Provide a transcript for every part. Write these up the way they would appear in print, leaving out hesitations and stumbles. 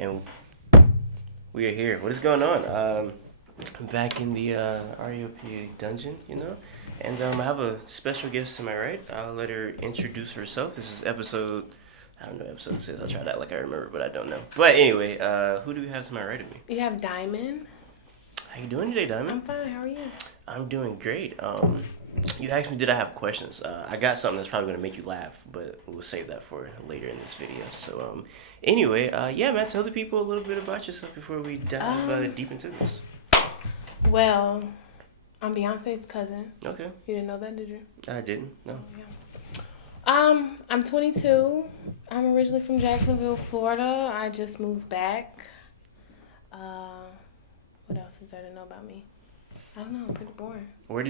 and we are here. What is going on? I'm back in the REOP dungeon, and I have a special guest to my right. I'll let her introduce herself. This is episode. I don't know what episode this is. I'll try to act like I remember, but I don't know. But anyway, who do we have to my right of me? You have Diamond. How you doing today, Diamond? I'm fine. How are you? I'm doing great. You asked me, did I have questions? I got something that's probably going to make you laugh, but we'll save that for later in this video. So, anyway, yeah, man, tell the people a little bit about yourself before we dive deep into this. Well, I'm Beyonce's cousin. Okay. You didn't know that, did you? I didn't, no. Oh, yeah. I'm 22. I'm originally from Jacksonville, Florida. I just moved back. What else is there to know about me? I don't know. I'm pretty boring. Where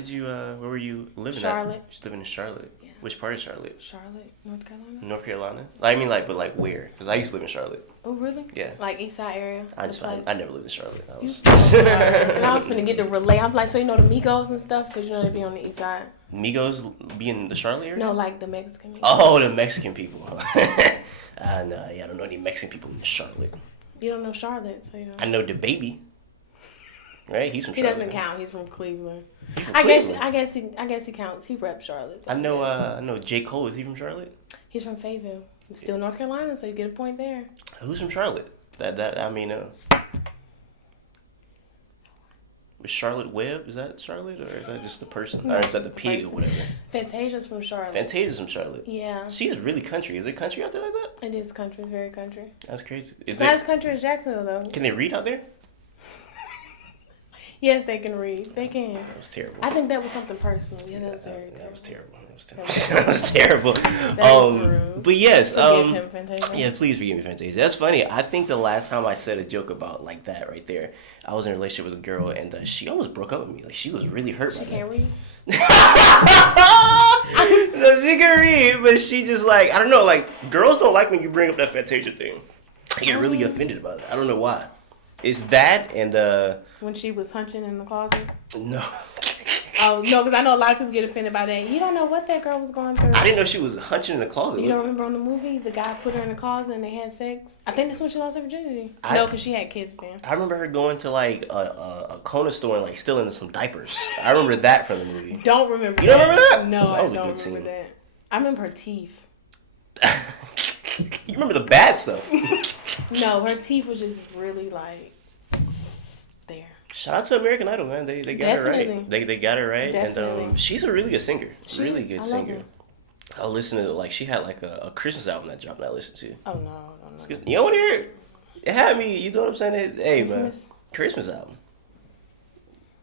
were you living Charlotte. at? Just living in Charlotte. Yeah. Which part of Charlotte? Charlotte, North Carolina. North Carolina? I mean, but where? Because I used to live in Charlotte. Oh, really? Yeah. Like East Side area? I never lived in Charlotte. And I was finna get the relay. I'm like, so you know the Migos and stuff? Because you know they be on the East Side. Migos be in the Charlotte area? No, like the Mexican people. Oh, the Mexican people. No, I don't know any Mexican people in Charlotte. You don't know Charlotte, so you know. I know the baby. Right? He's from Charlotte. He doesn't count. He's from Cleveland. I guess he counts. He reps Charlotte. So I know J. Cole. Is he from Charlotte? He's from Fayetteville. He's still North Carolina, so you get a point there. Who's from Charlotte? Was Charlotte Webb? Is that Charlotte, or is that just the person? No, or is that the the pig person. or whatever? Fantasia's from Charlotte. Fantasia's from Charlotte. Yeah. She's really country. Is it country out there like that? It is country. It's very country. That's crazy. It's not as country as Jacksonville, though. Can they read out there? Yes, they can read. They can. That was terrible. I think that was something personal. Yeah, that was very That was terrible. terrible. That was terrible. That is rude. But yes. Forgive him, Fantasia. Yeah, please forgive me, Fantasia. That's funny. I think the last time I said a joke about like that right there, I was in a relationship with a girl and she almost broke up with me. Like she was really hurt by that. She can't read? No, she can read, but she just like, I don't know, like girls don't like when you bring up that Fantasia thing. I get really offended about it. I don't know why. It's that and When she was hunching in the closet? No. Oh, no, because I know a lot of people get offended by that. You don't know what that girl was going through. I didn't know she was hunching in the closet. You don't remember on the movie, the guy put her in the closet and they had sex? I think that's when she lost her virginity. No, because she had kids then. I remember her going to like a Kona store and like stealing some diapers. I remember that from the movie. Don't remember You don't remember that? No, That was I a don't good remember scene. that. I remember her teeth. You remember the bad stuff. No, her teeth was just really like there. Shout out to American Idol, man. They got it Definitely. right. They got it right. Definitely. And she's a really good singer. She Really is. good I love singer. her. I listened to she had like a Christmas album that dropped that I listened to. Oh, no. It's good. You don't want to hear it? It had me, you know what I'm saying? Hey, Christmas? man. Christmas album.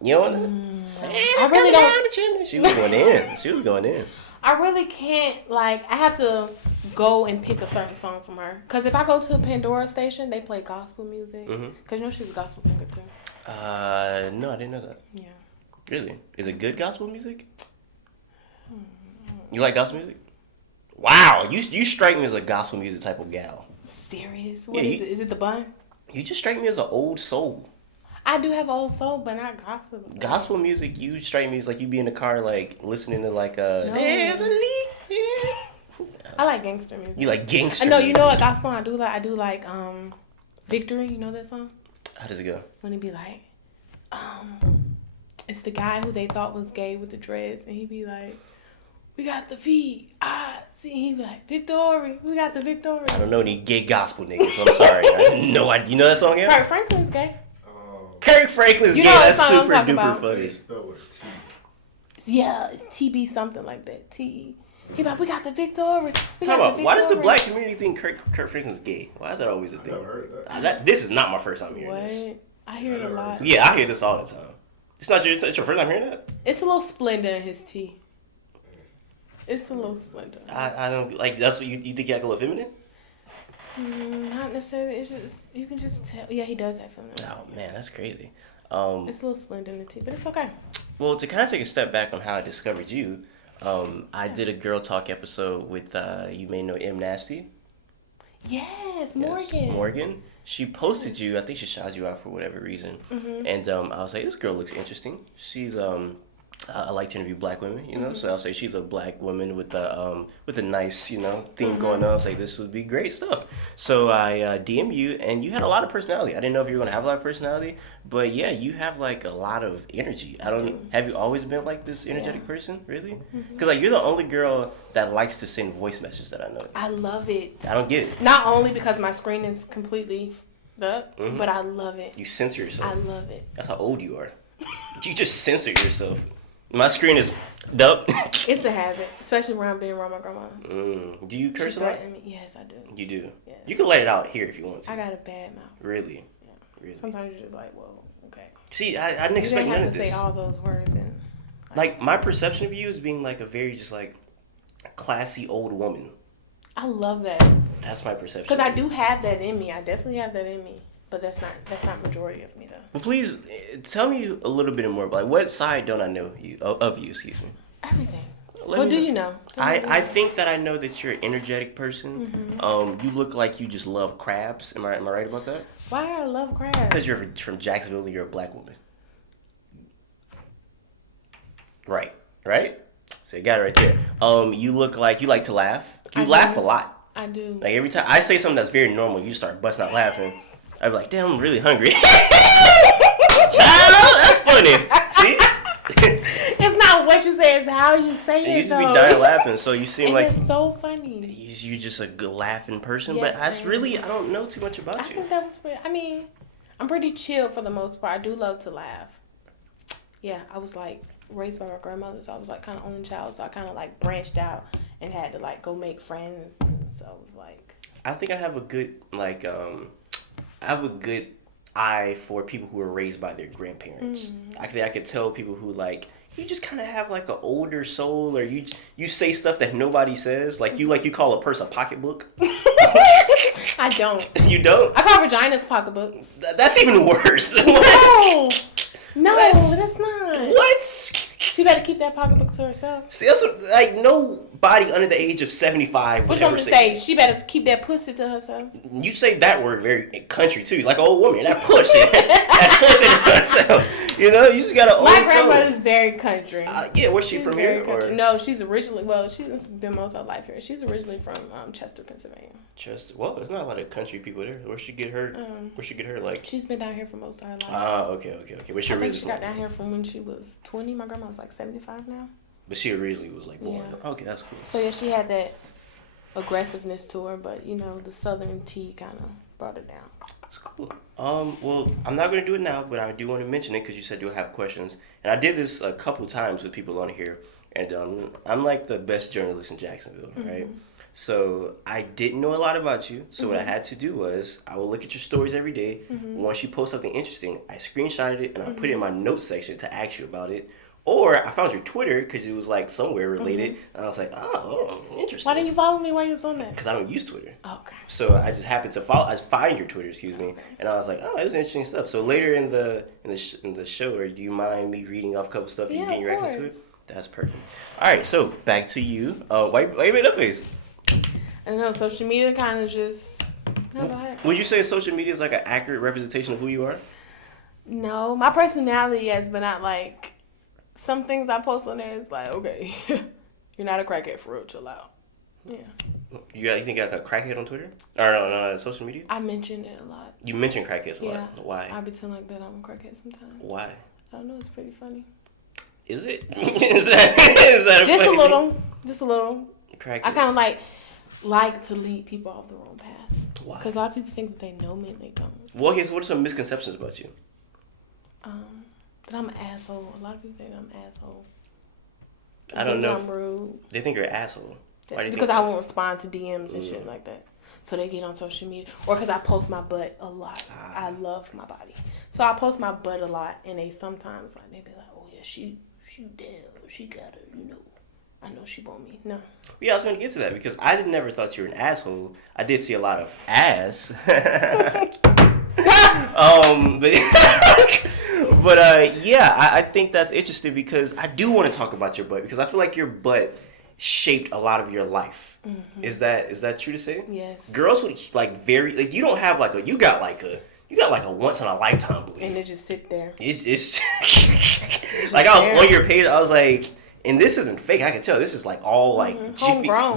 You know what I I really don't. She was going in. She was going in. I really can't, I have to go and pick a certain song from her. Because if I go to a Pandora station, they play gospel music. Because you know she's a gospel singer, too. No, I didn't know that. Yeah. Really? Is it good gospel music? You like gospel music? Wow, you strike me as a gospel music type of gal. Serious? What is it? Is it the bun? You just strike me as an old soul. I do have old soul, but not gospel. Gospel music, you strike me as like you be in the car like listening to like There's a leak here. I like gangster music. You like gangster I know, music. you know what gospel song I do like? I do like Victory, you know that song? How does it go? When he be like, it's the guy who they thought was gay with the dreads, and he be like, we got the V, I see. He be like, Victory, we got the Victory. I don't know any gay gospel niggas, so I'm sorry. I have no idea. You know that song yet? Kirk Franklin's gay. Kirk Franklin's You gay. know what That's song I'm super talking duper about. funny. Yeah, it's TB something like that. TE. He like, we got the Victory. Talk about why does the black community think Kirk Franklin's gay? Why is that always a thing? I've never heard that. This is not my first time hearing What? this. I hear it a lot. Yeah, I hear this all the time. It's your first time hearing that? It's a little splendor in his tea. It's a little splendor. I don't like. That's what you think. You act a little feminine? Not necessarily. It's just you can just tell. Yeah, he does have feminine. Oh man, that's crazy. It's a little splendor in the tea, but it's okay. Well, to kind of take a step back on how I discovered you, I did a girl talk episode with you may know M Nasty. Yes, Morgan. Yes, Morgan. She posted you. I think she shot you out for whatever reason. And I was like, this girl looks interesting. She's I like to interview black women, you know. So I'll say she's a black woman with a nice, you know, thing going on. It's like this would be great stuff. So I DM you, and you had a lot of personality. I didn't know if you were gonna have a lot of personality, but yeah, you have like a lot of energy. I don't. Have you always been like this energetic person, really? Because like you're the only girl that likes to send voice messages that I know. I love it. I don't get it. Not only because my screen is completely up, but I love it. You censor yourself. I love it. That's how old you are. You just censor yourself. My screen is dope. It's a habit, especially around being around my grandma. Do you curse a lot? Me. Yes, I do. You do? Yes. You can let it out here if you want to. I got a bad mouth. Really? Yeah. Really? Sometimes you're just like, whoa, okay. See, I didn't expect none of this. You didn't have to say all those words. And like, my perception of you is being like a very just like classy old woman. I love that. That's my perception. Because I do have that in me. I definitely have that in me. But that's not majority of me though. Well, please tell me a little bit more about like, what side don't I know of you? Excuse me. Everything. What do you know? I think that I know that you're an energetic person. You look like you just love crabs. Am I right about that? Why do I love crabs? Because you're from Jacksonville and you're a black woman. Right? So you got it right there. You look like you like to laugh. You laugh a lot. I do. Like every time I say something that's very normal, you start busting out laughing. I'd be like, damn, I'm really hungry. Child, that's funny. See? It's not what you say, it's how you say it. You just be dying laughing, so you seem like it's so funny. You're just a good laughing person, Yes, but that's really I don't know too much about I you. think that was pretty. I mean, I'm pretty chill for the most part. I do love to laugh. Yeah, I was like raised by my grandmother, so I was like kind of only child, so I kind of like branched out and had to like go make friends, and so I was like. I think I have a good eye for people who were raised by their grandparents. I could tell people who like you just kind of have like an older soul, or you say stuff that nobody says. Like you call a purse a pocketbook. I don't. You don't? I call vaginas pocketbooks. That's even worse. No, that's not. What? She better keep that pocketbook to herself. See, that's what, like nobody under the age of 75 would ever ever say. She better keep that pussy to herself. You say that word very country too, like an old woman. That pussy, that pussy to herself. You know, you just got an old My soul. grandmother's very country. Yeah, where's she from here? Or? No, she's originally. Well, she's been most of her life here. She's originally from Chester, Pennsylvania. Chester. Well, there's not a lot of country people there. Where she get her? Like? She's been down here for most of her life. Okay. Where's she originally? I think she got down here from when she was 20. My grandma was like 75 now. But she originally was like born. Yeah. Okay, that's cool. So yeah, she had that aggressiveness to her, but you know the Southern tea kind of brought it down. That's cool. Well, I'm not gonna do it now, but I do want to mention it because you said you'll have questions, and I did this a couple times with people on here, and I'm like the best journalist in Jacksonville, right? So I didn't know a lot about you. So what I had to do was I would look at your stories every day. Once you post something interesting, I screenshotted it and I put it in my notes section to ask you about it. Or I found your Twitter because it was like somewhere related, and I was like, oh, interesting. Why didn't you follow me while you was doing that? Because I don't use Twitter. Okay. So I just happened to find your Twitter, and I was like, oh, this is interesting stuff. So later in the show, or do you mind me reading off a couple stuff and you getting your reaction to it? That's perfect. All right, so back to you. Why you made that face? I don't know. Social media kind of just. No, go ahead. Would you say social media is like an accurate representation of who you are? No, my personality has been not like. Some things I post on there is like, okay, you're not a crackhead for real, chill out. Yeah. You think you're like a crackhead on Twitter? Or no, social media? I mention it a lot. You mention crackheads a lot. Why? I pretend like that I'm a crackhead sometimes. Why? I don't know, it's pretty funny. Is it? is that just funny a little. Just a little. Crackheads. I kind of like to lead people off the wrong path. Why? Because a lot of people think that they know me and they don't. Well, okay, so what are some misconceptions about you? That I'm an asshole. A lot of people think I'm an asshole. I don't know. I'm rude. They think you're an asshole. Why do you because think I won't respond to DMs and shit like that. So they get on social media. Or because I post my butt a lot. I love my body. So I post my butt a lot. And they sometimes, they be like, oh yeah, she down. She got her, I know she want me. No. Yeah, I was going to get to that because I never thought you were an asshole. I did see a lot of ass. I think that's interesting because I do want to talk about your butt because I feel like your butt shaped a lot of your life. Is that true to say? Yes. Girls would you don't have you got you got like a once in a lifetime booty. And they just sit there. It's like I was on your page. I was like, and this isn't fake. I can tell this is like all like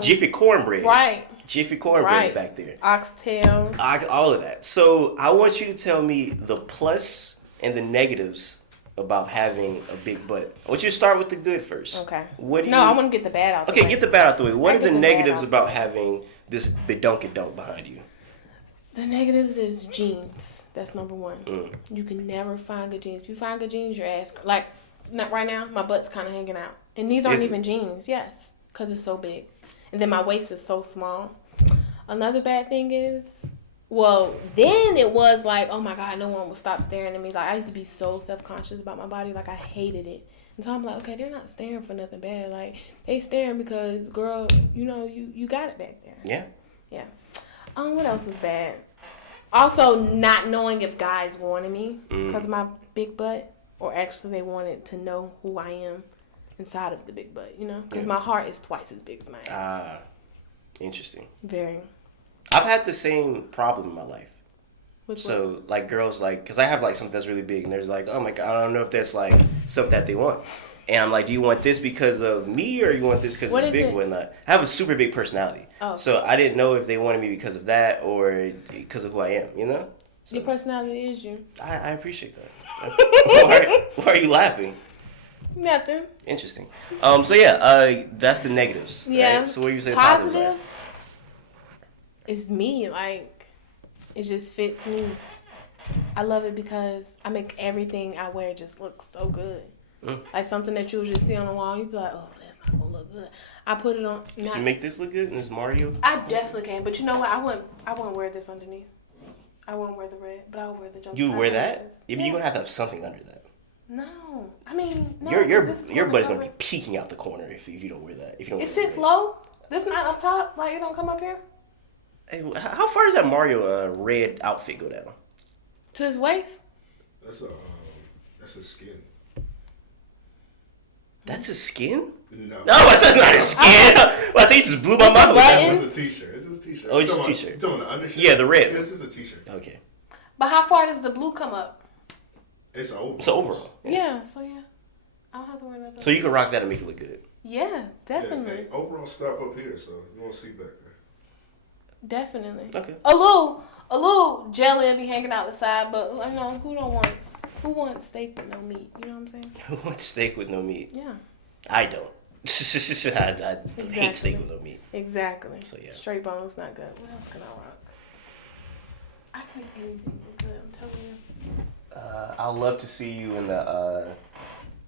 Jiffy cornbread. Right. Jiffy cornbread back there. Oxtails. All of that. So I want you to tell me the plus and the negatives about having a big butt. I want you to start with the good first. Okay. I want to get the bad out the way. Okay, get the bad out the way. What are the negatives about having this bedunkadunk behind you? The negatives is jeans. That's number one. You can never find good jeans. If you find good jeans, your ass... Like, not right now, my butt's kind of hanging out. And these aren't even jeans, yes. Because it's so big. And then my waist is so small. Another bad thing is... Well, then it was like, oh my God, no one will stop staring at me. Like, I used to be so self-conscious about my body. Like, I hated it. And so I'm like, okay, they're not staring for nothing bad. Like, they staring because, girl, you know, you got it back there. Yeah. Yeah. What else was bad? Also, not knowing if guys wanted me because of my big butt. Or actually, they wanted to know who I am inside of the big butt, you know? Because my heart is twice as big as my ass. Ah, interesting. Very. I've had the same problem in my life. So, like, girls, like, because I have, like, something that's really big, and there's like, oh, my God, I don't know if that's, like, something that they want. And I'm like, do you want this because of me, or you want this because it's big and whatnot? I have a super big personality. Oh. So I didn't know if they wanted me because of that or because of who I am, you know? So, your personality is you. I appreciate that. Why are you laughing? Nothing. Interesting. So, yeah, that's the negatives. Yeah. Right? So what do you say positive? It's me, like... It just fits me. I love it because I make everything I wear just look so good. Like something that you'll just see on the wall, you'd be like, oh, that's not going to look good. I put it on. Can you make this look good in this Mario? I definitely can. But you know what? I wouldn't wear this underneath. I wouldn't wear the red, but I'll wear the jumpsuit. You wear that? Yeah, but you're going to have something under that. No. I mean, no. Your butt's going to be peeking out the corner if you don't wear that. If you don't. It sits low? This not up top? Like, it don't come up here? Hey, how far does that Mario red outfit go down? To his waist? That's his skin. That's his skin? No. No, that's not his skin. Well, I say you just blew my mind. It's just a t-shirt. It's just a t-shirt. Oh, it's just a t-shirt. You talking about the undershirt? Yeah, the red. Yeah, it's just a t-shirt. Okay. But how far does the blue come up? It's overall. It's overall. Yeah, so yeah. I don't have to wear nothing. So you can rock that and make it look good. Yes, definitely. Yeah, overall stop up here, so you won't see back there. Definitely. Okay. A little jelly will be hanging out the side, but I know who wants steak with no meat? You know what I'm saying? Who wants steak with no meat? Yeah. I don't. I hate steak with no meat. Exactly. So yeah. Straight bones not good. What else can I rock? I can make anything look good. I'm telling you. I'd love to see you in the.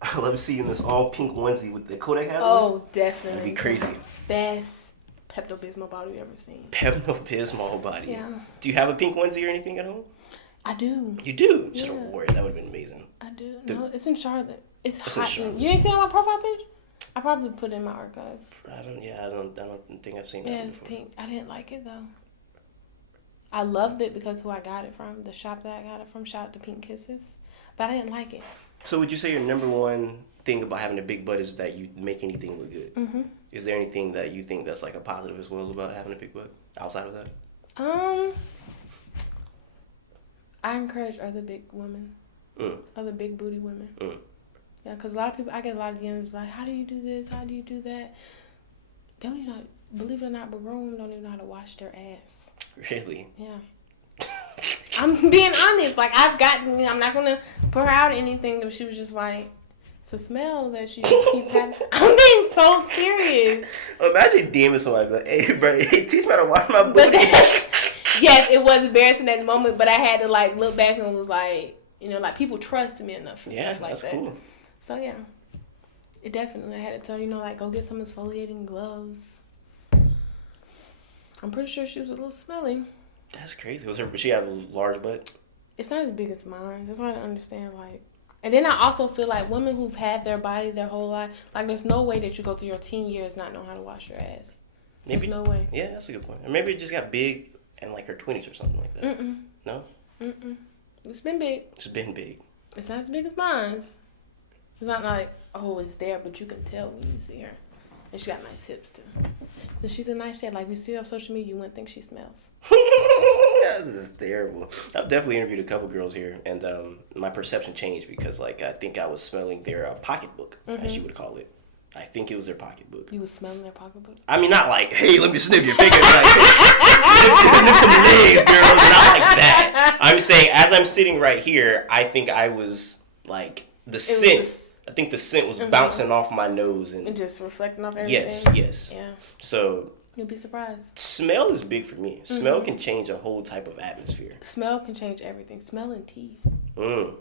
I'd love to see you in this all pink onesie with the Kodak hat. Oh, definitely. That'd be crazy. Best Pepto-Bismol bottle you ever seen. Pepto-Bismol body. Yeah. Do you have a pink onesie or anything at home? I do. You do? Should have wore it. That would have been amazing. I do. No, it's in Charlotte. It's hot. You ain't seen it on my profile page? I probably put it in my archive. I don't think I've seen that. Yeah, it's pink. I didn't like it though. I loved it because who I got it from, the shop that I got it from, shout out to Pink Kisses. But I didn't like it. So would you say your number one thing about having a big butt is that you make anything look good? Mm-hmm. Is there anything that you think that's like a positive as well about having a big butt outside of that? I encourage other big women, other big booty women. Yeah, because a lot of people, I get a lot of DMs like, how do you do this? How do you do that? They don't even know, believe it or not, but grown women don't even know how to wash their ass. Really? Yeah. I'm being honest. Like, I'm not going to put her out anything, but she was just like, it's a smell that she just keeps having. I'm being so serious. Imagine DMing somebody like, hey, bro, teach me how to wash my booty. Yes, it was embarrassing at the moment, but I had to, like, look back and was like, you know, like, people trusted me enough for stuff like that. Cool. So, yeah. It definitely, I had to tell you know, like, go get some exfoliating gloves. I'm pretty sure she was a little smelly. That's crazy. Was she have a large butt? It's not as big as mine. That's why I don't understand, like. And then I also feel like women who've had their body their whole life, like, there's no way that you go through your teen years not know how to wash your ass. There's no way. Yeah, that's a good point. Or maybe it just got big in, like, her 20s or something like that. Mm-mm. No? Mm-mm. It's been big. It's been big. It's not as big as mine. It's not like, oh, it's there, but you can tell when you see her. And she got nice hips, too. So she's a nice shade. Like, we see her on social media, you wouldn't think she smells. is terrible. I've definitely interviewed a couple girls here, and my perception changed because, like, I think I was smelling their pocketbook, as you would call it. I think it was their pocketbook. You was smelling their pocketbook? I mean, not like, hey, let me sniff your finger. Like, lift them legs, girl. Not like that. I'm saying, as I'm sitting right here, I think I was, like, I think the scent was bouncing off my nose. And just reflecting off everything? Yes. Yeah. So... You'll be surprised. Smell is big for me. Smell can change a whole type of atmosphere. Smell can change everything. Smell and teeth. You're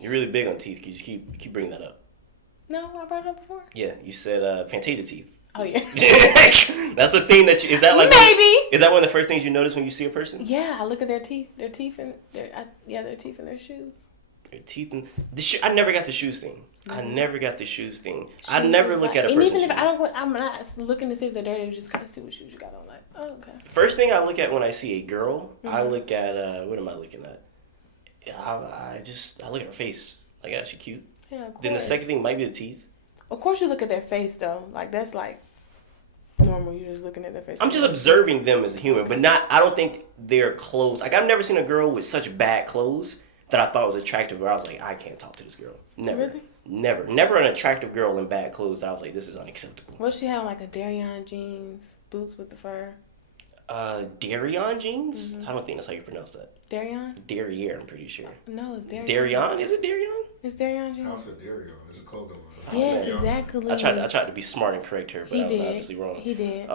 really big on teeth. You just keep bringing that up. No, I brought it up before. Yeah, you said Fantasia teeth. Oh yeah. That's the thing that is that like maybe is that one of the first things you notice when you see a person? Yeah, I look at their teeth and their teeth and their shoes. Their teeth and I never got the shoes thing. I never got the shoes thing. I Shoes never is look like, at a and person's even if shoes. I'm not looking to see if they're dirty. Just kind of see what shoes you got on. Like, oh okay. First thing I look at when I see a girl, I look at what am I looking at? I look at her face. Like, is she cute? Yeah, of course. Then the second thing might be the teeth. Of course, you look at their face though. Like that's like normal. You're just looking at their face. I'm just observing them as a human, but I don't think their clothes. Like, I've never seen a girl with such bad clothes that I thought was attractive where I was like, I can't talk to this girl. Never. Really? Never an attractive girl in bad clothes that I was like, this is unacceptable. What if she had like a Darion jeans, boots with the fur? Darion jeans? I don't think that's how you pronounce that. Darion? Derriere, I'm pretty sure. No, it's Darion. Darion? Is it Darion? It's Darion I jeans. said Dario. It's a clothing line. Yes, exactly. I tried to be smart and correct her, but I was obviously wrong. He did.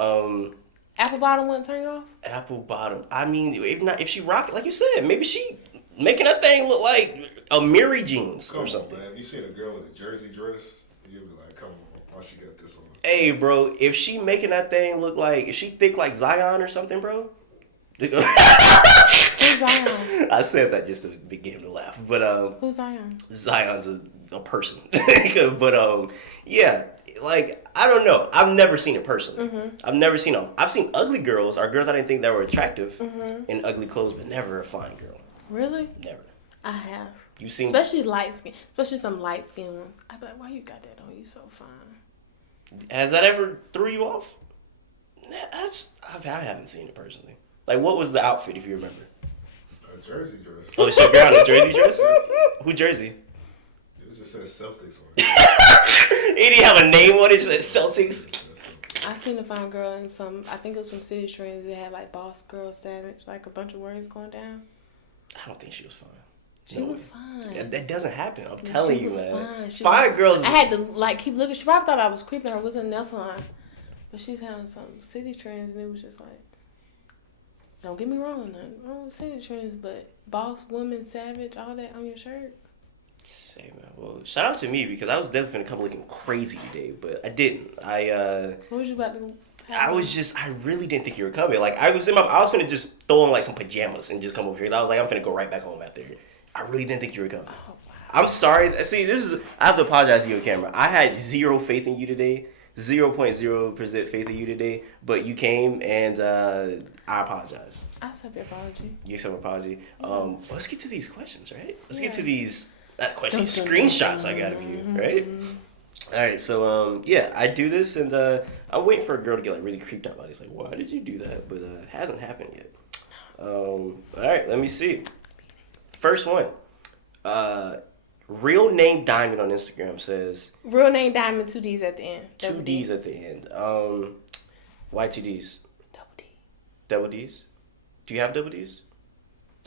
Apple bottom wouldn't turn you off? Apple bottom. I mean, if she rock it, like you said, maybe she making that thing look like a Miri jeans or something. Man. You seen a girl in a jersey dress, you'll be like, come on, why she got this on? Hey, bro, if she making that thing look like, if she thick like Zion or something, bro. Who's Zion? I said that just to get him to laugh, but Who's Zion? Zion's a person, but yeah, like I don't know. I've never seen a person. I've seen ugly girls or girls I didn't think that were attractive in ugly clothes, but never a fine girl. Really? Never. I have. You seen? Especially light skin, especially some light skin ones. I be like, why you got that on? You so fine. Has that ever threw you off? I haven't seen it personally. Like, what was the outfit if you remember? A jersey dress. Oh, it's a girl in a jersey dress. Who jersey? It just said Celtics on it. He didn't have a name on it. It said Celtics. I seen a fine girl in some. I think it was from City Trends. It had like Boss Girl Savage, like a bunch of words going down. I don't think she was fine. She was fine. That doesn't happen. I'm telling you, man. Fine. Fine girls. I had to like keep looking. She probably thought I was creeping her. It was in a nail salon, but she's having some City Trends, and it was just like, don't get me wrong, nothing wrong with City Trends, but Boss Woman Savage, all that on your shirt. Hey, man. Well, shout out to me because I was definitely gonna come looking crazy today, but I didn't. What was you about to? I really didn't think you were coming. Like, I was gonna just throw on like some pajamas and just come over here. I was like, I'm gonna go right back home after. I really didn't think you were coming. Oh, wow. I'm sorry. See, I have to apologize to you on camera. I had zero faith in you today. 0.0% faith in you today, but you came and I apologize. I accept your apology. You accept my apology. Let's get to these questions, right? Let's get to Yeah. these screenshots I got of you, right? All right, so yeah, I do this and I'm waiting for a girl to get like really creeped out by this. Like, why did you do that? But it hasn't happened yet. All right, let me see. First one. Real name Diamond on Instagram says Real name Diamond, 2 D's at the end. two D's at the end. Why 2 D's? Double D. Double D's? Do you have double D's?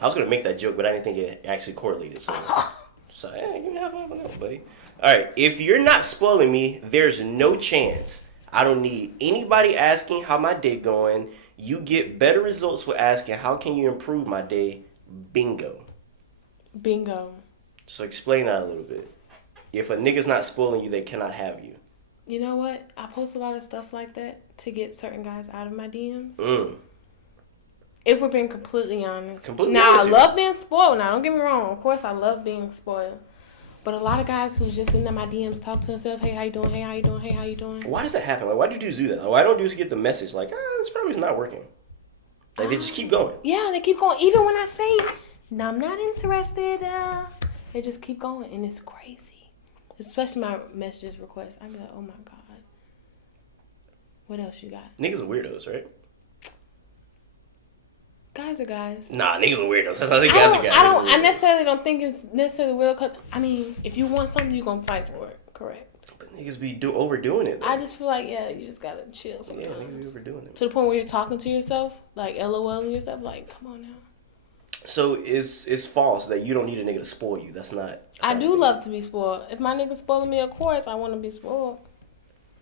I was gonna make that joke, but I didn't think it actually correlated. So yeah, you can have one else, buddy. All right, if you're not spoiling me, there's no chance. I don't need anybody asking how my day going. You get better results with asking how can you improve my day. Bingo. Bingo. So explain that a little bit. If a nigga's not spoiling you, they cannot have you. You know what? I post a lot of stuff like that to get certain guys out of my DMs. If we're being completely honest. Now, I love being spoiled. Now, don't get me wrong. Of course, I love being spoiled. But a lot of guys who's just in my DMs talk to themselves, hey, how you doing? Hey, how you doing? Hey, how you doing? Why does that happen? Like, why do dudes do that? Like, why don't dudes get the message like, this probably is not working? Like, they just keep going. Yeah, they keep going. Even when I say, no, I'm not interested, they just keep going. And it's crazy. Especially my messages requests. I be like, oh my God. What else you got? Niggas are weirdos, right? Guys are guys. Nah, niggas are weirdos. I think guys are guys. I necessarily don't think it's necessarily weird because, I mean, if you want something, you're going to fight for it. Correct. But niggas be overdoing it, though. I just feel like, yeah, you just got to chill sometimes. Yeah, niggas be overdoing it. To the point where you're talking to yourself, like LOLing yourself, like, come on now. So it's false that you don't need a nigga to spoil you. That's not. I do love to be spoiled. If my nigga spoiling me, of course, I want to be spoiled.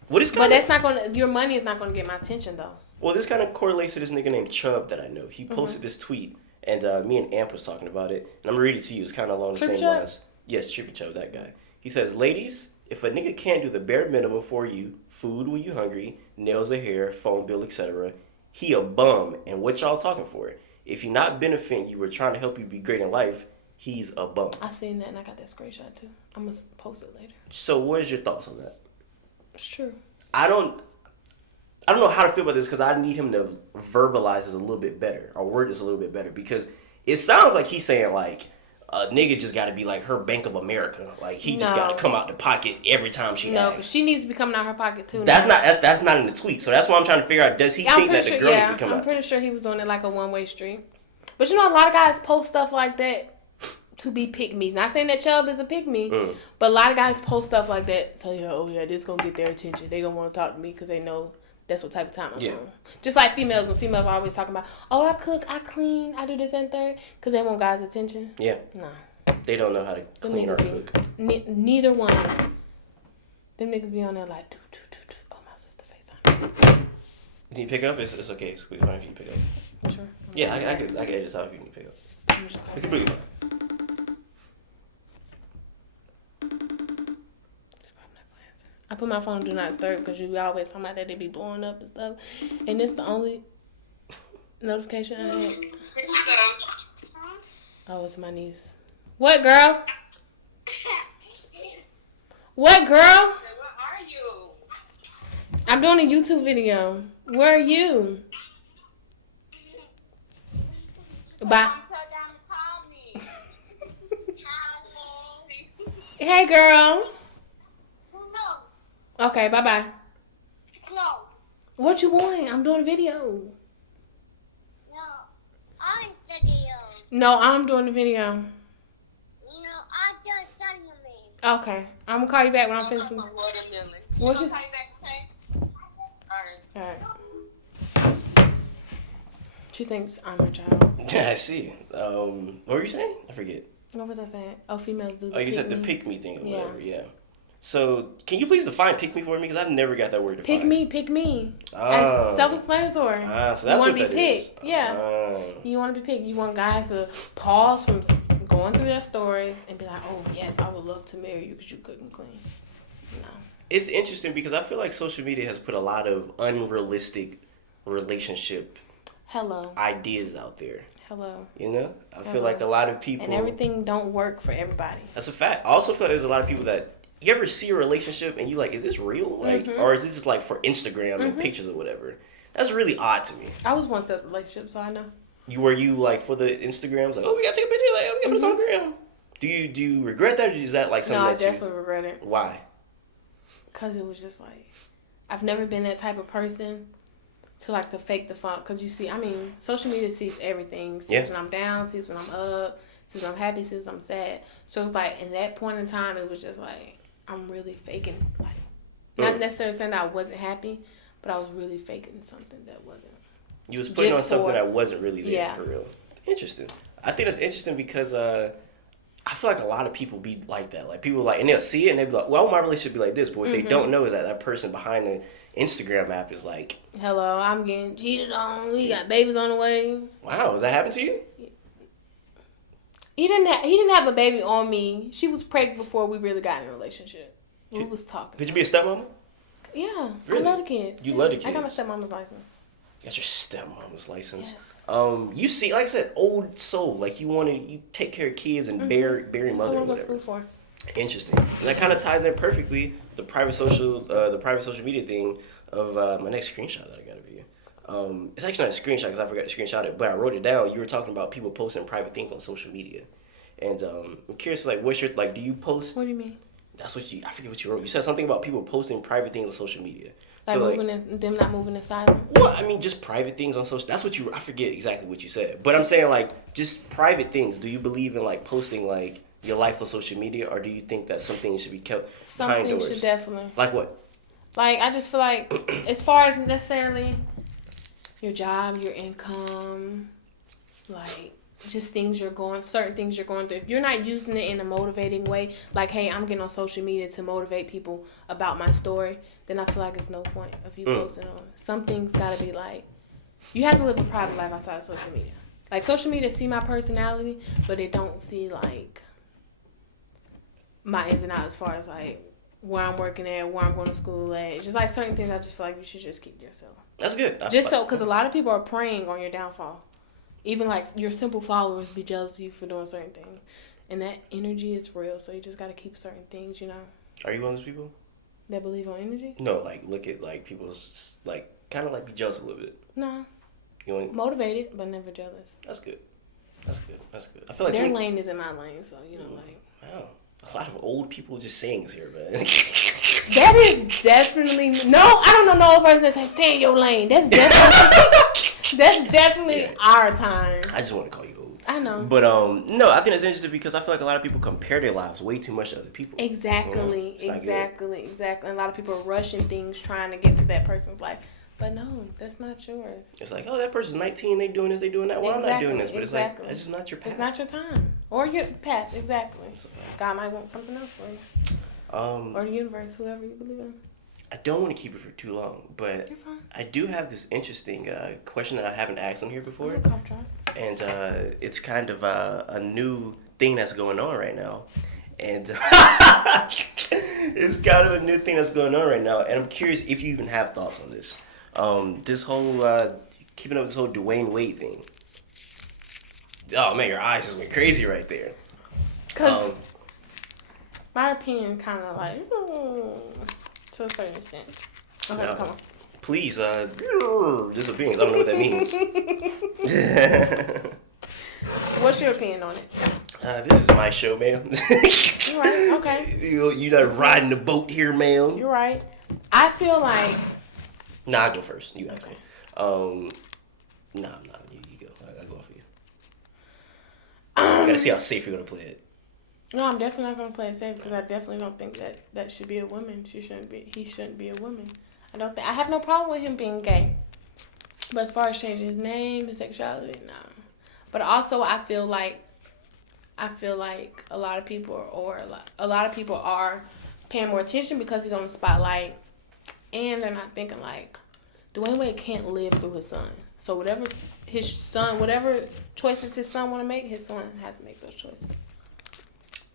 But that's not going to, your money is not going to get my attention, though. Well, this kind of correlates to this nigga named Chubb that I know. He posted this tweet, and me and Amp was talking about it. And I'm going to read it to you. It's kind of along the same lines. Yes, Trippy Chubb, that guy. He says, ladies, if a nigga can't do the bare minimum for you, food when you hungry, nails or hair, phone bill, etc., he a bum. And what y'all talking for? If he not benefiting you or trying to help you be great in life, he's a bum. I seen that, and I got that screenshot, too. I'm going to post it later. So what is your thoughts on that? It's true. I don't know how to feel about this because I need him to verbalize this a little bit better or word this a little bit better because it sounds like he's saying like a nigga just got to be like her Bank of America, like he just got to come out the pocket every time she asks. No, she needs to be coming out her pocket too. That's not in the tweet, so that's why I'm trying to figure out. Does he think that the girl needs to come out? I'm pretty sure he was doing it like a one-way street. But you know, a lot of guys post stuff like that to be pick-me's. Not saying that Chubb is a pick-me, but a lot of guys post stuff like that. So, this going to get their attention. They going to want to talk to me because they know that's what type of time I'm on. Just like females, when females are always talking about, I cook, I clean, I do this and third, because they want guys' attention. Yeah. Nah. They don't know how to clean or cook. Neither one. Them niggas be on there like, do. Oh, my sister FaceTime. Can you pick up? It's okay. It's fine if you pick up. Sure. Yeah, I can edit this out if you need to pick up. It's completely fine. I put my phone on Do Not Disturb because you always talking about that they be blowing up and stuff. And it's the only notification I had. Oh, it's my niece. What, girl? What, girl? Where are you? I'm doing a YouTube video. Where are you? Bye. Hey, girl. Okay, bye-bye. No. What you want? I'm doing a video. No. I'm video. No, I'm doing the video. No, I'm just telling me. Okay. I'm going to call you back when I'm finished. Watermelon. What's She'll your... call you back, okay? Alright. She thinks I'm her child. Yeah, I see. What were you saying? I forget. What was I saying? Oh, females do the you said the pick me thing or whatever, yeah. So, can you please define pick me for me? Because I've never got that word defined. Pick me. Oh. As self-explanatory. So that's you want what to be that picked. is. Yeah. Oh. You want to be picked. You want guys to pause from going through their stories and be like, oh, yes, I would love to marry you because you cook and clean. No. It's interesting because I feel like social media has put a lot of unrealistic relationship ideas out there. Hello. You know? I feel like a lot of people... And everything don't work for everybody. That's a fact. I also feel like there's a lot of people that... You ever see a relationship and you like, is this real? Like, or is it just like for Instagram and pictures or whatever? That's really odd to me. I was once in a relationship, so I know. Were you like for the Instagrams? Like, oh, we gotta take a picture. Like, oh, we gotta put this on the gram. Do you regret that, or is that like something No, that I definitely regret it. Why? Because it was just like, I've never been that type of person to like to fake the funk. Because you see, I mean, social media sees everything. Sees when I'm down, sees when I'm up, sees when I'm happy, sees when I'm sad. So it's like, in that point in time, it was just like, I'm really faking, like, not necessarily saying that I wasn't happy, but I was really faking something that wasn't. You was putting on something that wasn't really there for real. Interesting. I think that's interesting because I feel like a lot of people be like that. Like, people like, and they'll see it and they'll be like, well, I want my relationship to be like this. But what they don't know is that person behind the Instagram app is like, hello, I'm getting cheated on. We got babies on the way. Wow, has that happened to you? He didn't have a baby on me. She was pregnant before we really got in a relationship. We was talking. Could you be a stepmama? Yeah, really? I love the kids. You love the kids. I got my stepmama's license. You got your stepmama's license. Yes. You see, like I said, old soul. Like you take care of kids and bury mother or whatever. For. Interesting. And that kind of ties in perfectly the private social media thing of my next screenshot that I got of you. It's actually not a screenshot because I forgot to screenshot it, but I wrote it down. You were talking about people posting private things on social media, and I'm curious, like, what's your do you post? What do you mean? I forget what you wrote. You said something about people posting private things on social media. Like So them not moving in silence. well, I mean, just private things on social. That's what I forget exactly what you said, but I'm saying like just private things. Do you believe in like posting like your life on social media, or do you think that some things should be kept Some behind things doors? should definitely. Like what? Like I just feel like, as far as necessarily your job, your income, like just certain things you're going through. If you're not using it in a motivating way, like, hey, I'm getting on social media to motivate people about my story, then I feel like it's no point of you posting on. Some things gotta be like, you have to live a private life outside of social media. Like social media see my personality, but they don't see like my ins and outs as far as like where I'm working at, where I'm going to school at. It's just like certain things I just feel like you should just keep to yourself. That's good. Just so, because a lot of people are preying on your downfall. Even like your simple followers be jealous of you for doing certain things. And that energy is real, so you just got to keep certain things, you know. Are you one of those people? That believe on energy? No, like look at like people's like kind of like be jealous a little bit. No. You only, Motivated, but never jealous. that's good. That's good. That's good. I feel like Their lane isn't my lane, so, you know, like. Wow. A lot of old people just sayings here, man. That is definitely no. I don't know no old person that says stay in your lane. That's definitely our time. I just want to call you old. I know. But no, I think it's interesting because I feel like a lot of people compare their lives way too much to other people. Exactly. You know, Exactly. A lot of people are rushing things, trying to get to that person's life. But no, that's not yours. It's like, oh, that person's 19, they doing this, they doing that. Well, I'm not doing this, but it's like, exactly. that's just not your path. It's not your time. Or your path, exactly. It's a fact. God might want something else for you. Or the universe, whoever you believe in. I don't want to keep it for too long, but You're fine. I do have this interesting question that I haven't asked on here before. Oh, come try. And it's kind of a new thing that's going on right now. And it's kind of a new thing that's going on right now. And I'm curious if you even have thoughts on this. This whole, keeping up this whole Dwayne Wade thing. Oh, man, your eyes just went crazy right there. Because my opinion kind of like, to a certain extent. Okay, No. come on. Please, disappearance. I don't know what that means. What's your opinion on it? This is my show, ma'am. You're right, okay. You're not riding the boat here, ma'am. You're right. I feel like... Nah, I go first. You got Okay. go. Nah, you go. I go off of you. I gotta see how safe you're gonna play it. No, I'm definitely not going to play it safe because I definitely don't think that should be a woman. He shouldn't be a woman. I have no problem with him being gay. But as far as changing his name, his sexuality, no. But also I feel like a lot of people are paying more attention because he's on the spotlight, and they're not thinking like Dwayne Wade can't live through his son. So whatever choices his son want to make, his son has to make those choices.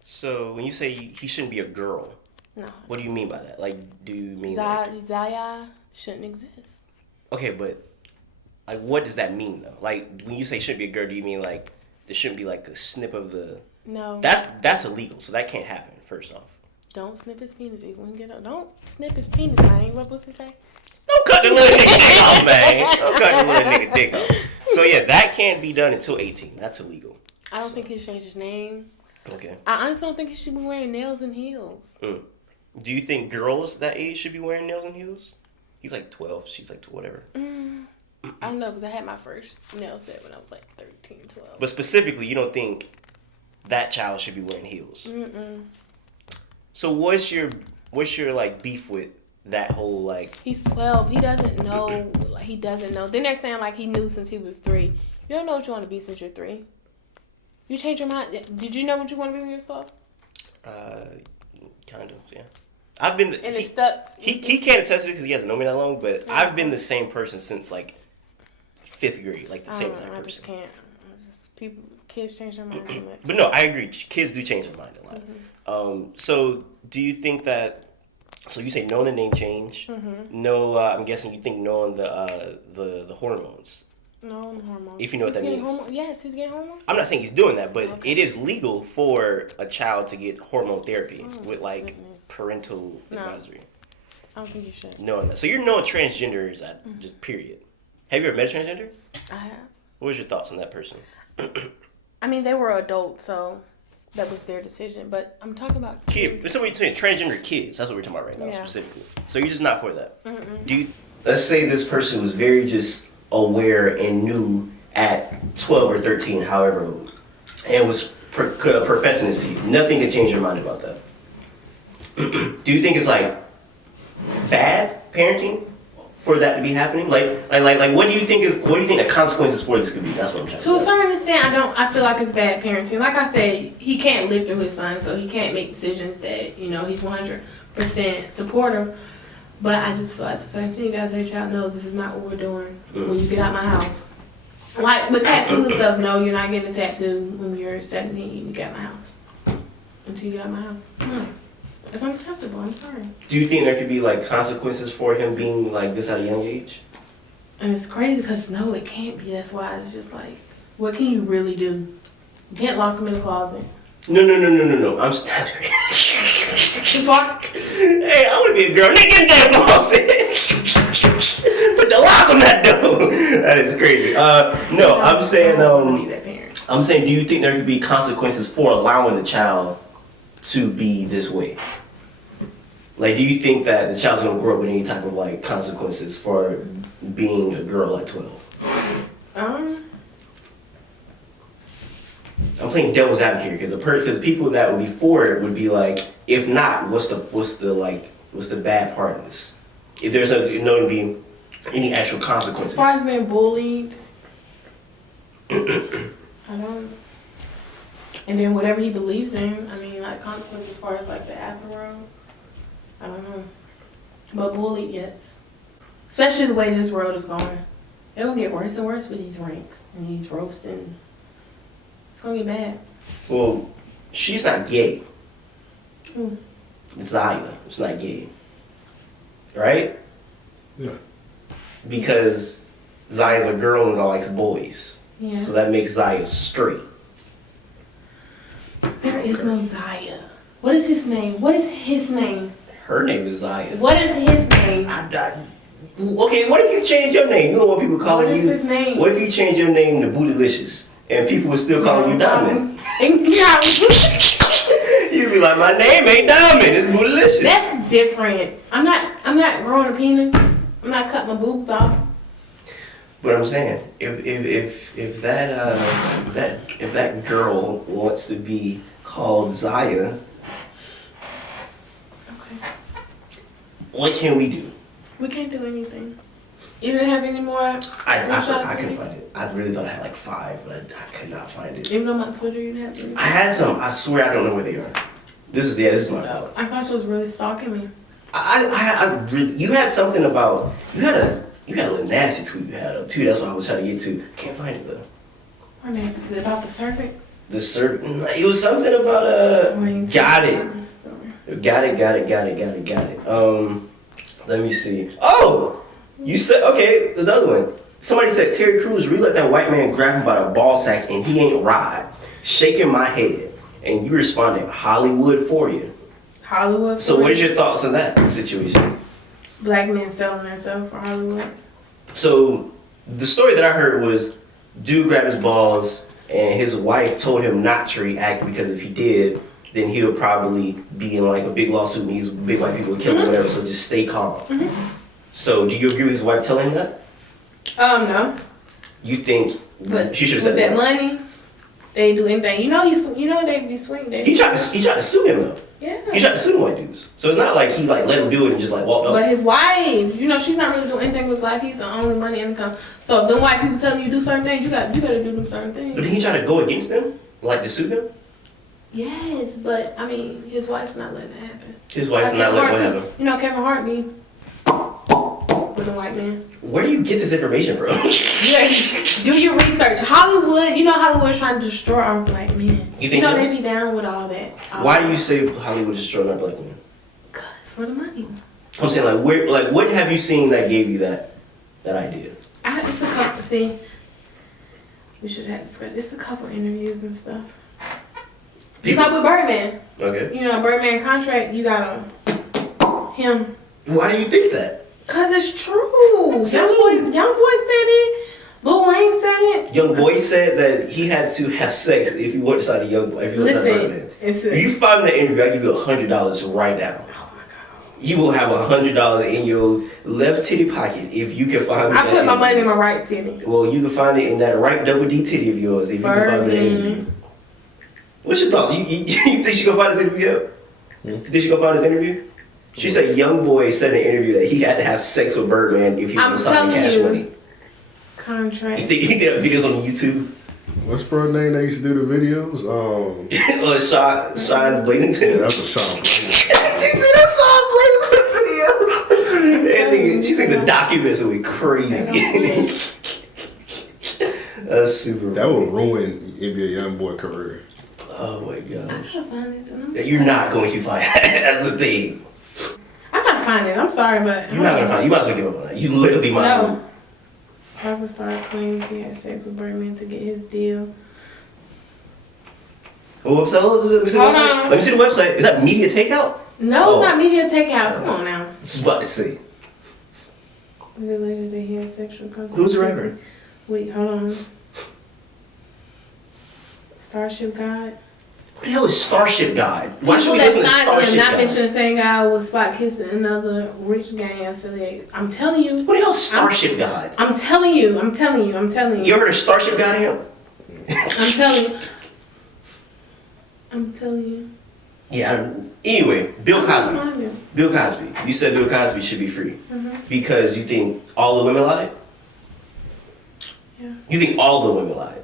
So when you say he shouldn't be a girl, No. what do you mean by that? Like, do you mean like, Zaya shouldn't exist. okay, but like, what does that mean though? Like, when you say shouldn't be a girl, do you mean like there shouldn't be like a snip of the? No. That's illegal, so that can't happen. First off, Don't snip his penis even when you get up. Don't snip his penis, man. What was he say? don't cut the little nigga dick off, man. Don't cut the little nigga dick off. So yeah, that can't be done until 18. That's illegal. I don't think he should change his name. Okay. I honestly don't think he should be wearing nails and heels. Do you think girls that age should be wearing nails and heels? He's like 12. She's like whatever. I don't know, because I had my first nail set when I was like 13, 12. But specifically, you don't think that child should be wearing heels? Mm-mm. So what's your like beef with that whole like? He's 12. He doesn't know. He doesn't know. Then they're saying like he knew since he was 3. You don't know what you want to be since you're 3. You change your mind. Did you know what you want to be when you were 12? Kind of, yeah. I've been And it's stuck. He can't attest to it because he hasn't known me that long. But I've been the same person since like 5th grade, like the same type I person. just can't. Kids change their mind too much. But no, I agree. Kids do change their mind a lot. Mm-hmm. So do you think that? So you say no on the name change. Mm-hmm. No, I'm guessing you think no on the hormones. No, the hormones. If you know what that means. Yes, he's getting hormones. I'm not saying he's doing that, but Okay. it is legal for a child to get hormone therapy Oh, with like goodness. parental No. advisory. I don't think you should. No, so you're knowing transgenders at just period. Have you ever met a transgender? I have. What was your thoughts on that person? I mean, they were adults, so that was their decision. But I'm talking about Kid, that's what we're saying. Transgender kids. That's what we're talking about right now, Yeah. specifically. So you're just not for that. Do you? Let's say this person was very just aware and knew at 12 or 13, however old, and was professing this to you. Nothing can change your mind about that. Do you think it's like bad parenting for that to be happening? Like, what do you think the consequences for this could be? That's what I'm trying to To a say. certain extent, I feel like it's bad parenting. Like I said, he can't live through his son, so he can't make decisions that, he's 100% supportive. But I just feel like to a certain extent, you gotta let your child know this is not what we're doing when you get out my house. Like with tattoos and stuff, no, you're not getting a tattoo when you're 17, you get out my house. Until you get out my house. No. It's unacceptable, I'm sorry. Do you think there could be like consequences for him being like this at a young age? And it's crazy because no, it can't be. That's why it's just like, what can you really do? You can't lock him in the closet. No. That's crazy. Hey, I want to be a girl. Nigga in that closet. Put the lock on that door. That is crazy. No, I'm saying, do you think there could be consequences for allowing the child to be this way? Like, do you think that the child's gonna grow up with any type of like consequences for being a girl at 12? I'm playing devil's advocate here because people that would be for it would be like, if not, what's the bad part of this? If there's no to be any actual consequences. As far as being bullied, I don't. And then whatever he believes in, I mean, like consequences as far as like the afterworld, I don't know. But bullied, yes. Especially the way this world is going. It's gonna get worse and worse with these ranks and these roasting. It's gonna get bad. Well, she's not gay. Mm. Zaya is not gay. Right? Yeah. Because Zaya's a girl and likes boys. Yeah. So that makes Zaya straight. There is no Zaya. What is his name? What is his name? Her name is Zaya. What is his name? Okay, what if you change your name? You know what people calling you? What is his name? What if you change your name to Bootylicious and people will still calling you Diamond? You'd be like, my name ain't Diamond, it's Bootylicious. That's different. I'm not growing a penis. I'm not cutting my boobs off. But I'm saying, if that girl wants to be called Zaya, Okay. what can we do? We can't do anything. You didn't have any more? I screenshots couldn't of it? find it. I really thought I had like 5, but I could not find it. Even on my Twitter, you didn't have any? I had some. I swear I don't know where they are. This is my fault. So, I thought you was really stalking me. I really, you had something about, you had a little nasty tweet you had up too. That's what I was trying to get to. Can't find it though. What nasty to about the serpent? It was something about got it. Let me see. Oh, you said, okay, the other one. Somebody said Terry Crews really let that white man grab him by the ball sack and he ain't ride. Shaking my head. And you responded, Hollywood for you. Hollywood. So what is your thoughts on that situation? Black men selling themselves for Hollywood. So the story that I heard was dude grabbed his balls and his wife told him not to react because if he did, then he would probably be in like a big lawsuit and these big white people would kill him or whatever, so just stay calm. So do you agree with his wife telling him that? No. You think But she should have with said that that? money, they do anything. You know they be swinging. He tried to sue him though. Yeah. He tried to sue the white dudes. So it's not like he like let him do it and just like walked off. But his wife, she's not really doing anything with his life. He's the only money income. So if them white people telling you to do certain things, you gotta do them certain things. But did he try to go against them? Like to sue them? Yes, but I mean, his wife's not letting it happen. His wife not letting what happen? Kevin Hart be with a white man. Where do you get this information from? Yeah, do your research. Hollywood, Hollywood's trying to destroy our black men. You think they be down with all that. Why do you say Hollywood destroyed our black men? Cause for the money. I'm saying what have you seen that gave you that idea? It's a couple. See, we should have discussed. It's a couple interviews and stuff. Just like with Birdman. Okay. Birdman contract. You got him. Why do you think that? Cause it's true. Young boy said it. Lil Wayne said it. Young Boy said that he had to have sex if you went inside a Young Boy. If you went inside a Listen, it's If you find that interview, I give you $100 right now. Oh my god. You will have $100 in your left titty pocket if you can find. I put my money in my right titty. Well, you can find it in that right double D titty of yours if you can find that interview. What's your thought? You think she gonna find this interview out? You think she gonna find this interview? She said Young Boy said in an interview that he had to have sex with Birdman if he was signing Cash Money. Contract. You think he got videos on YouTube? What's bro name that used to do the videos? Sean Blazington. Yeah, that's a Sean. She said that's Sean Blazington video. She said the documents will be crazy. That's super. That would ruin NBA YoungBoy career. Oh my I gosh. gotta find this. You're not going to find that. That's the thing. I gotta find it. I'm sorry, but You're not gonna find it. You might as well give up on that. You literally might. No. Robert Starr claims he had sex with Birdman to get his deal. Oh, so let me see the Hold website. on. Let me see the website. Is that Media Takeout? No, Oh. it's not media takeout. Come on now. This is what to see. Is it later that he had sexual contact? Who's the rapper? Wait, hold on. Starship God. What the hell is Starship God? Why should People we that listen to signed him Starship not God? mention the same guy was spot kissing another rich gang affiliate. I'm telling you. What the hell is Starship God? I'm telling you. I'm telling you. I'm telling You you. ever heard of Starship God him? I'm telling you. I'm telling you. Yeah. Anyway, Bill Cosby. Find him. Bill Cosby. You said Bill Cosby should be free because you think all the women lied. Yeah. You think all the women lied?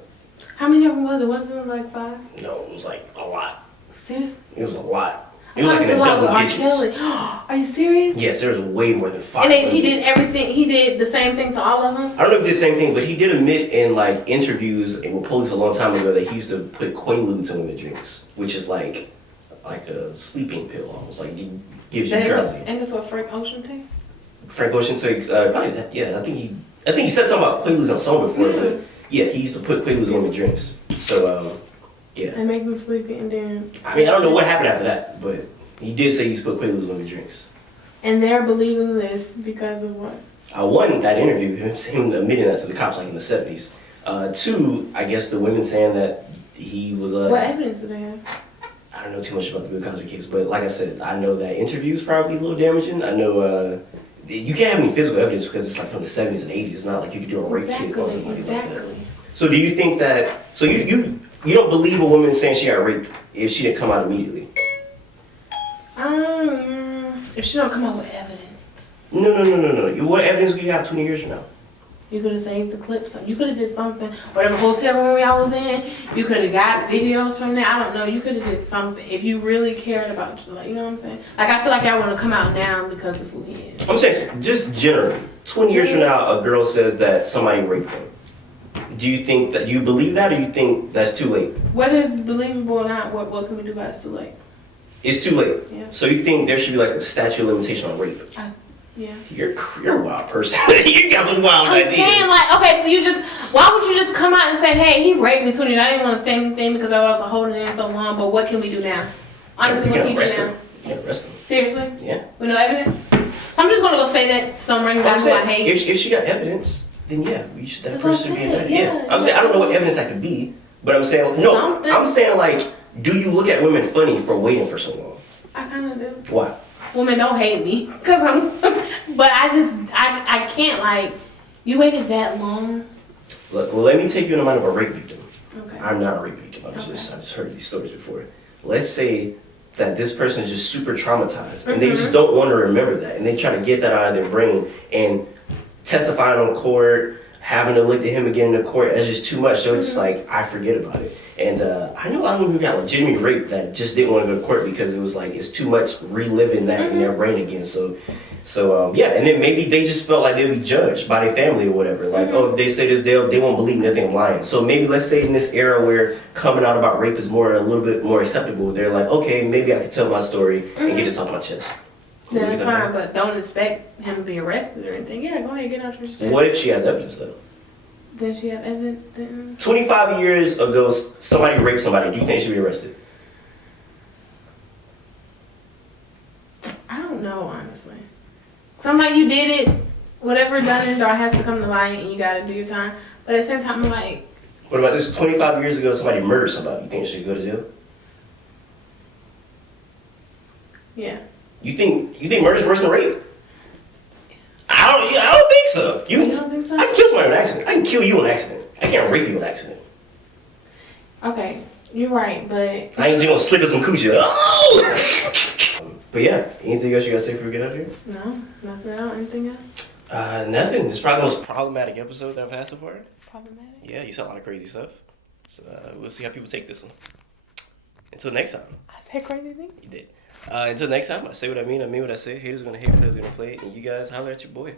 How many of them was it? Wasn't it like 5? No, it was like a lot. Seriously? It was a lot. It I was thought like it in was the a lot with double R. digits. Kelly. Are you serious? Yes, there was way more than 5. And then he did everything. He did the same thing to all of them. I don't know if he did the same thing, but he did admit in like interviews with police a long time ago that he used to put Quaaludes in women's drinks, which is like a sleeping pill almost, like it gives you drowsy. And that's what Frank Ocean tastes. Frank Ocean takes probably that. Yeah, I think he said something about Quaaludes on a song before, but yeah, he used to put Quaaludes in women's drinks. So yeah. And make them sleepy and then. I mean, I don't know what happened after that, but he did say he used to put Quaaludes in women's drinks. And they're believing this because of what? I won that interview, him admitting that to the cops like in the 70s. 2, I guess the women saying that he was What evidence do they have? I don't know too much about the Bill Cosby case, but like I said, I know that interview is probably a little damaging. I know you can't have any physical evidence because it's like from the 70s and 80s. It's not like you could do a rape kit or something like that. So do you think that? So you don't believe a woman saying she got raped if she didn't come out immediately? If she don't come out with evidence, No. What evidence will you have 20 years from now? you could have saved the clip. So you could have did something. Whatever hotel room y'all was in, you could have got videos from there. I don't know. You could have did something if you really cared about, like, you know what I'm saying? Like, I feel like I want to come out now because of who he is. I'm saying just generally, 20 years from now, a girl says that somebody raped them. Do you think that you believe that, or you think that's too late? Whether it's believable or not, what can we do about it? It's too late. It's too late. Yeah. So you think there should be like a statute of limitation on rape? Yeah. You're a wild person. You got some wild I'm ideas. saying, like, okay, so why would you just come out and say, hey, he raped me 20? I didn't want to say anything because I was holding it in so long, but what can we do now? Honestly, what can you do now? You can arrest him. Seriously? Yeah. With no evidence? So I'm just going to go say that to some random guy I'm who I saying, hate. if she got evidence, then yeah, that That's person what should I'm be saying, indicted. yeah. I'm saying I don't know what evidence that could be, but I'm saying no. Something. I'm saying like, do you look at women funny for waiting for so long? I kind of do. Why? Women don't hate me because I'm, but I can't, like, you waited that long? Look, well, let me take you in the mind of a rape victim. Okay. I'm not a rape victim. I just heard these stories before. Let's say that this person is just super traumatized and they just don't want to remember that, and they try to get that out of their brain, and testifying on court, having to look at him again in the court, it's just too much. So it's just like, I forget about it. And I know a lot of women who got legitimately raped that just didn't want to go to court because it was like, it's too much reliving that in their brain again. So yeah, and then maybe they just felt like they'd be judged by their family or whatever. Like, oh, if they say this, they won't believe me, they think I'm lying. So maybe let's say in this era where coming out about rape is a little bit more acceptable, they're like, okay, maybe I can tell my story and get this off my chest. Yeah, that's fine, but don't expect him to be arrested or anything. Yeah, go ahead, get out your chest. What if she has evidence though? Then she have evidence then? 25 years ago, somebody raped somebody. Do you think she should be arrested? I don't know, honestly. So I'm like, you did it, whatever done in the dark has to come to light and you gotta do your time. But at the same time, I'm like, What about this? 25 years ago, somebody murdered somebody. You think they should go to jail? yeah. You think murder's worse than rape? I don't think so. You don't think so? I can kill somebody on accident. I can kill you on accident. I can't rape you on accident. Okay, you're right, but I ain't just gonna slip in some coochie. Oh! But yeah, anything else you gotta say before we get out of here? no, nothing else. Anything else Nothing. It's probably the most problematic episode that I've had so far. problematic? Yeah, you saw a lot of crazy stuff. So we'll see how people take this one. Until next time. I said crazy thing. You did. Until next time, I say what I mean what I say. Haters gonna hate, players gonna play, and you guys holler at your boy.